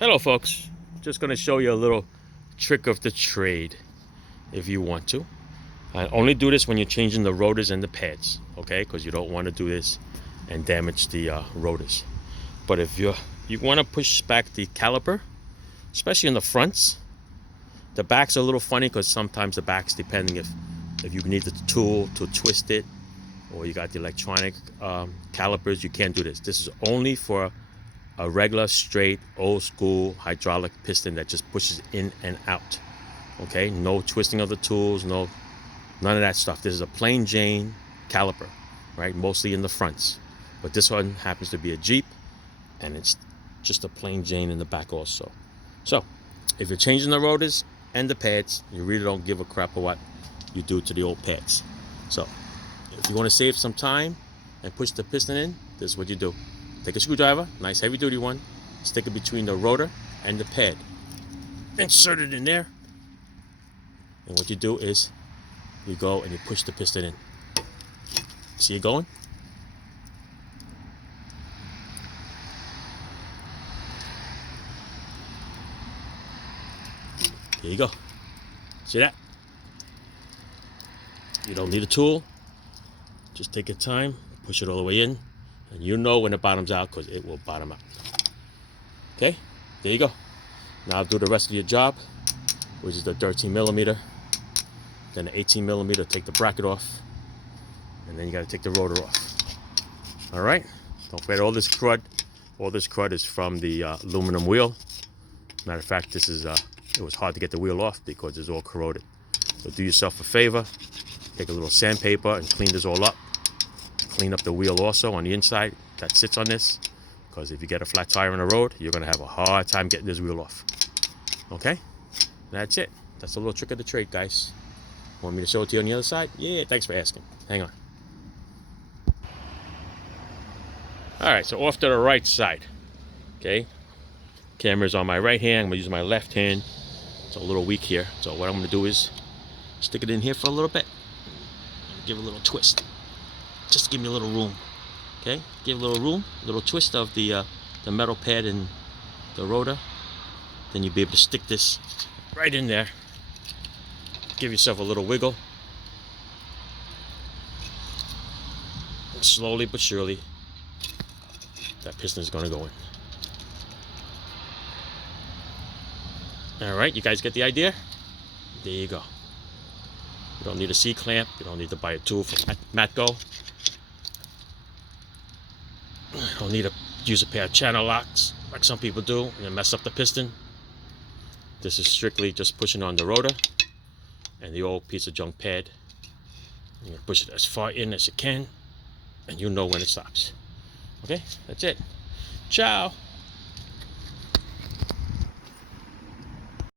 Hello folks, just going to show you a little trick of the trade if you want to. I only do this when you're changing the rotors and the pads, okay? Because you don't want to do this and damage the rotors. But if you want to push back the caliper, especially in the fronts, the backs are a little funny because sometimes the backs, depending if you need the tool to twist it or you got the electronic calipers, you can't do this. This is only for a regular, straight, old school hydraulic piston that just pushes in and out. Okay, no twisting of the tools, none of that stuff. This is a plain Jane caliper, right? Mostly in the fronts. But this one happens to be a Jeep, and it's just a plain Jane in the back also. So, if you're changing the rotors and the pads, you really don't give a crap of what you do to the old pads. So, if you want to save some time and push the piston in, this is what you do. Take a screwdriver, nice heavy duty one, stick it between the rotor and the pad. Insert it in there. And what you do is you go and you push the piston in. See it going? There you go. See that? You don't need a tool. Just take your time, push it all the way in, and you know when it bottoms out because it will bottom out. Okay, there you go. Now do the rest of your job, which is the 13 millimeter, then the 18 millimeter, take the bracket off, and then you got to take the rotor off. All right, don't forget all this crud. All this crud is from the aluminum wheel. Matter of fact, this is it was hard to get the wheel off because it's all corroded. So do yourself a favor, take a little sandpaper and clean this all up. Clean up the wheel also on the inside that sits on this, because if you get a flat tire on the road, you're going to have a hard time getting this wheel off. Okay, that's it. That's a little trick of the trade, guys. Want me to show it to you on the other side? Yeah, thanks for asking. Hang on. Alright, so off to the right side. Okay, camera's on my right hand. I'm going to use my left hand. It's a little weak here, so what I'm going to do is stick it in here for a little bit. Give it a little twist. Just give me a little room. Okay, give a little room, a little twist of the metal pad and the rotor. Then you'll be able to stick this right in there. Give yourself a little wiggle. And slowly but surely, that piston is going to go in. All right, you guys get the idea? There you go. You don't need a C-clamp. You don't need to buy a tool from Matco. You don't need to use a pair of channel locks like some people do and then mess up the piston. This is strictly just pushing on the rotor and the old piece of junk pad. You're going to push it as far in as you can, and you know when it stops. Okay, that's it. Ciao.